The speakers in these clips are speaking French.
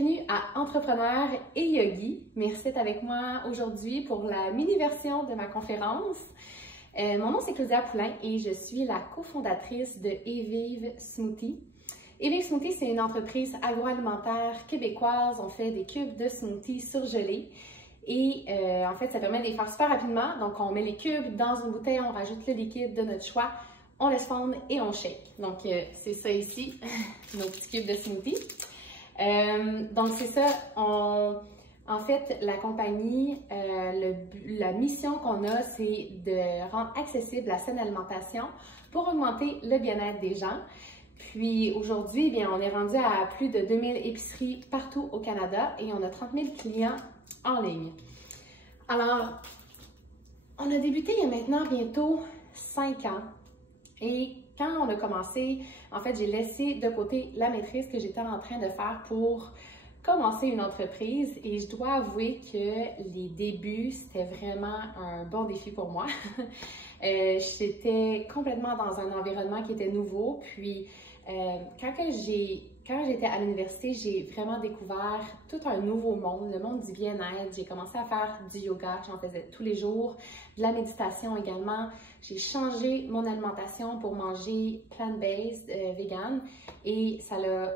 bienvenue à Entrepreneur et Yogi. Merci d'être avec moi aujourd'hui pour la mini-version de ma conférence. Mon nom c'est Claudia Poulain et je suis la cofondatrice de Evive Smoothie. Evive Smoothie, c'est une entreprise agroalimentaire québécoise. On fait des cubes de smoothie surgelés et en fait, ça permet de les faire super rapidement. Donc, on met les cubes dans une bouteille, on rajoute le liquide de notre choix, on laisse fondre et on shake. Donc, c'est ça ici, nos petits cubes de smoothie. Donc, c'est ça. En fait, la compagnie, la mission qu'on a, c'est de rendre accessible la saine alimentation pour augmenter le bien-être des gens. Puis aujourd'hui, eh bien, on est rendu à plus de 2000 épiceries partout au Canada et on a 30 000 clients en ligne. Alors, on a débuté il y a maintenant bientôt 5 ans. Et quand on a commencé, en fait, j'ai laissé de côté la maîtrise que j'étais en train de faire pour commencer une entreprise. Et je dois avouer que les débuts, c'était vraiment un bon défi pour moi. J'étais complètement dans un environnement qui était nouveau. Puis, quand j'étais à l'université, j'ai vraiment découvert tout un nouveau monde, le monde du bien-être. J'ai commencé à faire du yoga, j'en faisais tous les jours, de la méditation également. J'ai changé mon alimentation pour manger plant-based, vegan, et ça l'a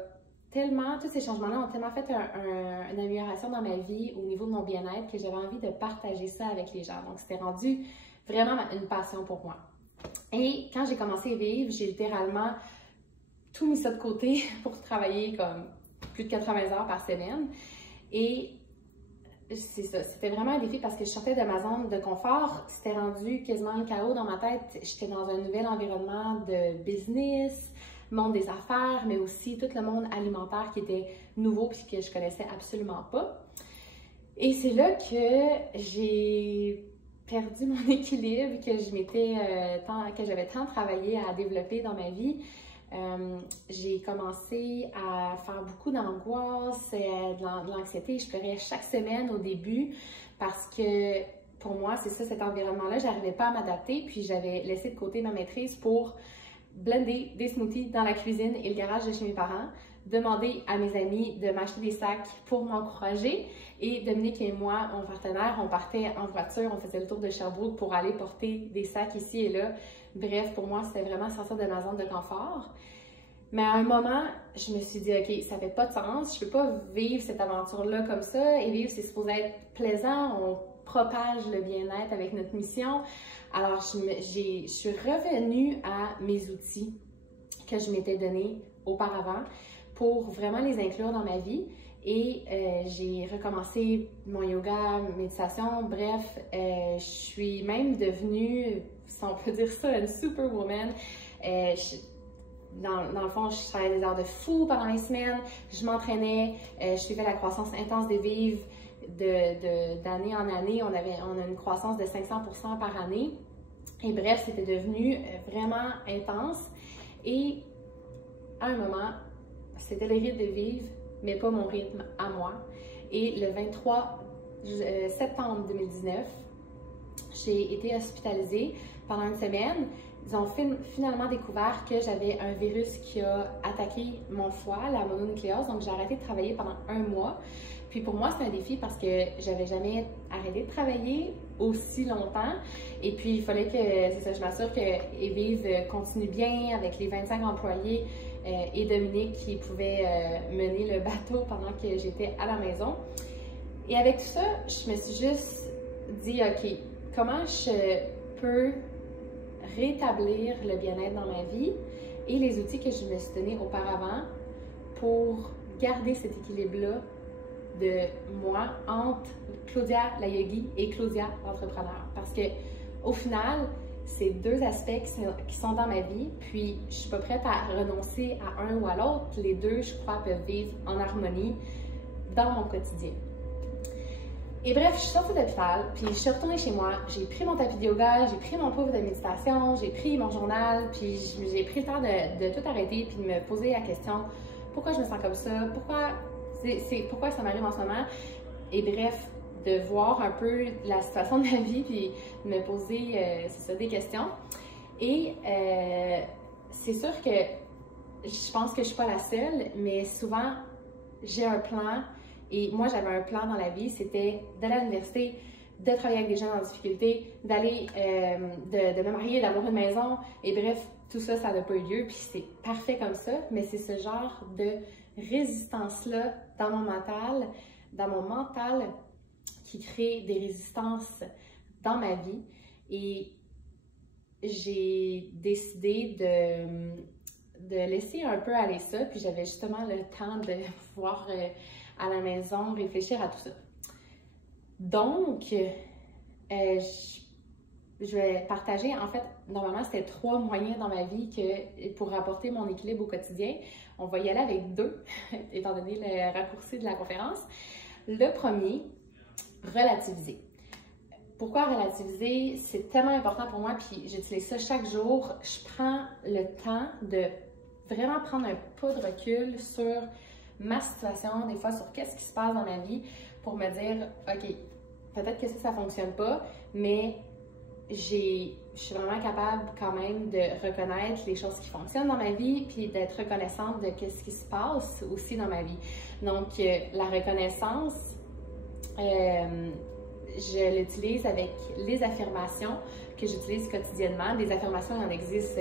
tellement, tous ces changements-là ont tellement fait une amélioration dans ma vie au niveau de mon bien-être que j'avais envie de partager ça avec les gens. Donc, c'était rendu vraiment une passion pour moi. Et quand j'ai commencé à vivre, j'ai littéralement tout mis ça de côté pour travailler comme plus de 80 heures par semaine. Et c'est ça, c'était vraiment un défi parce que je sortais de ma zone de confort. C'était rendu quasiment le chaos dans ma tête. J'étais dans un nouvel environnement de business, monde des affaires, mais aussi tout le monde alimentaire qui était nouveau puis que je connaissais absolument pas. Et c'est là que j'ai perdu mon équilibre que j'avais tant travaillé à développer dans ma vie. J'ai commencé à faire beaucoup d'angoisse, de l'anxiété. Je pleurais chaque semaine au début parce que pour moi, c'est ça, cet environnement-là, j'arrivais pas à m'adapter. Puis j'avais laissé de côté ma maîtrise pour blender des smoothies dans la cuisine et le garage de chez mes parents, demander à mes amis de m'acheter des sacs pour m'encourager. Et Dominique et moi, mon partenaire, on partait en voiture, on faisait le tour de Sherbrooke pour aller porter des sacs ici et là. Bref, pour moi, c'était vraiment sortir de ma zone de confort. Mais à un moment, je me suis dit, OK, ça fait pas de sens, je peux pas vivre cette aventure-là comme ça. Et vivre, c'est supposé être plaisant, on propage le bien-être avec notre mission. Alors, je suis revenue à mes outils que je m'étais donnés auparavant pour vraiment les inclure dans ma vie. Et j'ai recommencé mon yoga, méditation, bref, je suis même devenue, si on peut dire ça, une superwoman. Dans le fond, je travaillais des heures de fou pendant les semaines, je m'entraînais, je suivais la croissance intense des Vive d'année en année. On a une croissance de 500% par année. Et bref, c'était devenu vraiment intense. Et à un moment, c'était le rythme de Vive, mais pas mon rythme à moi. Et le 23 septembre 2019, j'ai été hospitalisée pendant une semaine. Ils ont finalement découvert que j'avais un virus qui a attaqué mon foie, la mononucléose. Donc, j'ai arrêté de travailler pendant 1 mois. Puis pour moi, c'est un défi parce que j'avais jamais arrêté de travailler aussi longtemps. Et puis, il fallait que, c'est ça, je m'assure que Evive continue bien avec les 25 employés et Dominique qui pouvait mener le bateau pendant que j'étais à la maison. Et avec tout ça, je me suis juste dit, OK, comment je peux rétablir le bien-être dans ma vie et les outils que je me suis donné auparavant pour garder cet équilibre-là de moi entre Claudia la yogi et Claudia l'entrepreneur. Parce que au final, c'est deux aspects qui sont dans ma vie, puis je suis pas prête à renoncer à un ou à l'autre. Les deux, je crois, peuvent vivre en harmonie dans mon quotidien. Et bref, je suis sortie de l'hôpital, puis je suis retournée chez moi, j'ai pris mon tapis de yoga, j'ai pris mon pouf de méditation, j'ai pris mon journal, puis j'ai pris le temps de tout arrêter, puis de me poser la question, pourquoi je me sens comme ça, pourquoi ça m'arrive en ce moment, et bref, de voir un peu la situation de ma vie, puis de me poser des questions. Et c'est sûr que je pense que je suis pas la seule, mais souvent, j'ai un plan et moi j'avais un plan dans la vie, c'était d'aller à l'université, de travailler avec des gens en difficulté, d'aller, de me marier, d'avoir une maison et bref, tout ça, ça n'a pas eu lieu puis c'est parfait comme ça, mais c'est ce genre de résistance-là dans mon mental qui crée des résistances dans ma vie et j'ai décidé de laisser un peu aller ça, puis j'avais justement le temps de pouvoir à la maison réfléchir à tout ça. Donc, je vais partager, en fait, normalement c'était 3 moyens dans ma vie pour apporter mon équilibre au quotidien. On va y aller avec 2, étant donné le raccourci de la conférence. Le premier, relativiser. Pourquoi relativiser? C'est tellement important pour moi, puis j'utilise ça chaque jour. Je prends le temps de vraiment prendre un pas de recul sur ma situation, des fois sur qu'est-ce qui se passe dans ma vie, pour me dire, OK, peut-être que ça ne fonctionne pas, mais je suis vraiment capable quand même de reconnaître les choses qui fonctionnent dans ma vie, puis d'être reconnaissante de qu'est-ce qui se passe aussi dans ma vie. Donc, la reconnaissance, je l'utilise avec les affirmations que j'utilise quotidiennement. Des affirmations, il en existe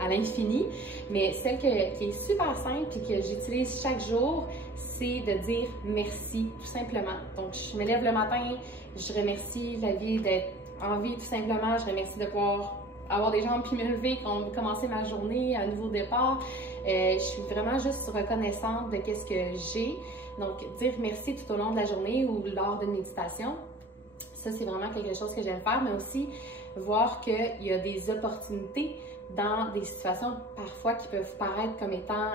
à l'infini, mais celle qui est super simple et que j'utilise chaque jour, c'est de dire merci, tout simplement. Donc, je me lève le matin, je remercie la vie d'être en vie, tout simplement. Je remercie de pouvoir avoir des jambes puis me lever, commencer ma journée, un nouveau départ. Je suis vraiment juste reconnaissante de qu'est-ce que j'ai. Donc, dire merci tout au long de la journée ou lors d'une méditation. Ça, c'est vraiment quelque chose que j'aime faire, mais aussi voir qu'il y a des opportunités dans des situations parfois qui peuvent paraître comme étant,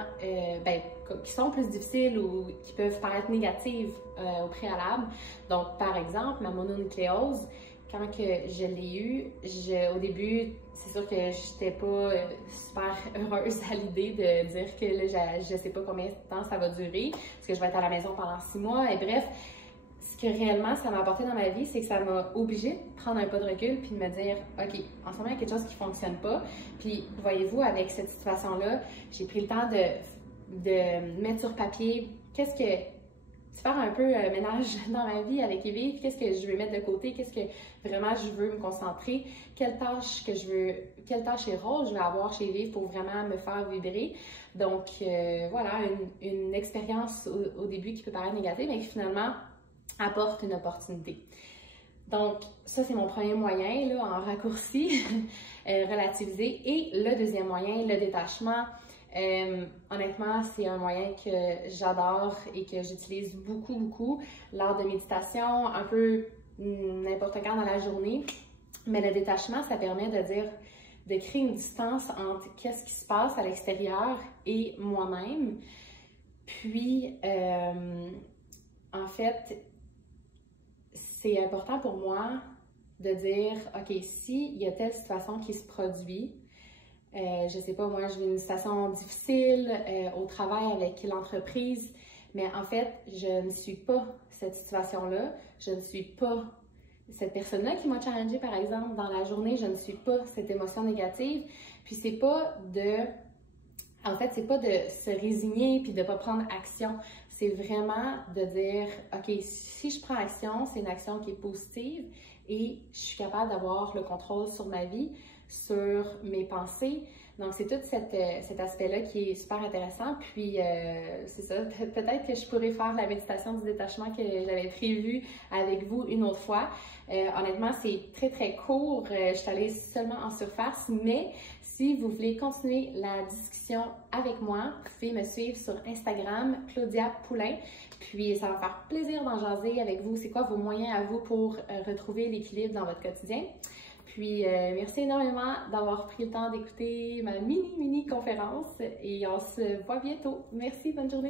qui sont plus difficiles ou qui peuvent paraître négatives au préalable. Donc, par exemple, ma mononucléose, quand que je l'ai eue, au début, c'est sûr que j'étais pas super heureuse à l'idée de dire que là, je sais pas combien de temps ça va durer, parce que je vais être à la maison pendant 6 mois, et bref, ce que réellement ça m'a apporté dans ma vie, c'est que ça m'a obligée de prendre un pas de recul puis de me dire, OK, en ce moment, il y a quelque chose qui ne fonctionne pas. Puis, voyez-vous, avec cette situation-là, j'ai pris le temps de mettre sur papier faire un peu ménage dans ma vie avec Evie, qu'est-ce que je veux mettre de côté, qu'est-ce que vraiment je veux me concentrer, quelle tâche et rôle je vais avoir chez Evie pour vraiment me faire vibrer. Donc, voilà, une expérience au début qui peut paraître négative, mais qui finalement apporte une opportunité. Donc, ça, c'est mon premier moyen, là, en raccourci, relativiser. Et le deuxième moyen, le détachement. Honnêtement, c'est un moyen que j'adore et que j'utilise beaucoup lors de méditation, un peu n'importe quand dans la journée. Mais le détachement, ça permet de créer une distance entre qu'est-ce qui se passe à l'extérieur et moi-même. Puis, en fait, c'est important pour moi de dire, OK, s'il y a telle situation qui se produit, je sais pas, moi, je vis une situation difficile au travail avec l'entreprise, mais en fait, je ne suis pas cette situation-là, je ne suis pas cette personne-là qui m'a challengée, par exemple, dans la journée, je ne suis pas cette émotion négative, puis c'est pas en fait, c'est pas de se résigner puis de pas prendre action, c'est vraiment de dire, OK, si je prends action, c'est une action qui est positive et je suis capable d'avoir le contrôle sur ma vie, sur mes pensées. Donc, c'est tout cet aspect-là qui est super intéressant. Puis, c'est ça, peut-être que je pourrais faire la méditation du détachement que j'avais prévue avec vous une autre fois. Honnêtement, c'est très court. Je suis allée seulement en surface, mais si vous voulez continuer la discussion avec moi, vous pouvez me suivre sur Instagram, Claudia Poulain. Puis, ça va me faire plaisir d'en jaser avec vous. C'est quoi vos moyens à vous pour retrouver l'équilibre dans votre quotidien? Puis, merci énormément d'avoir pris le temps d'écouter ma mini conférence et on se voit bientôt. Merci, bonne journée.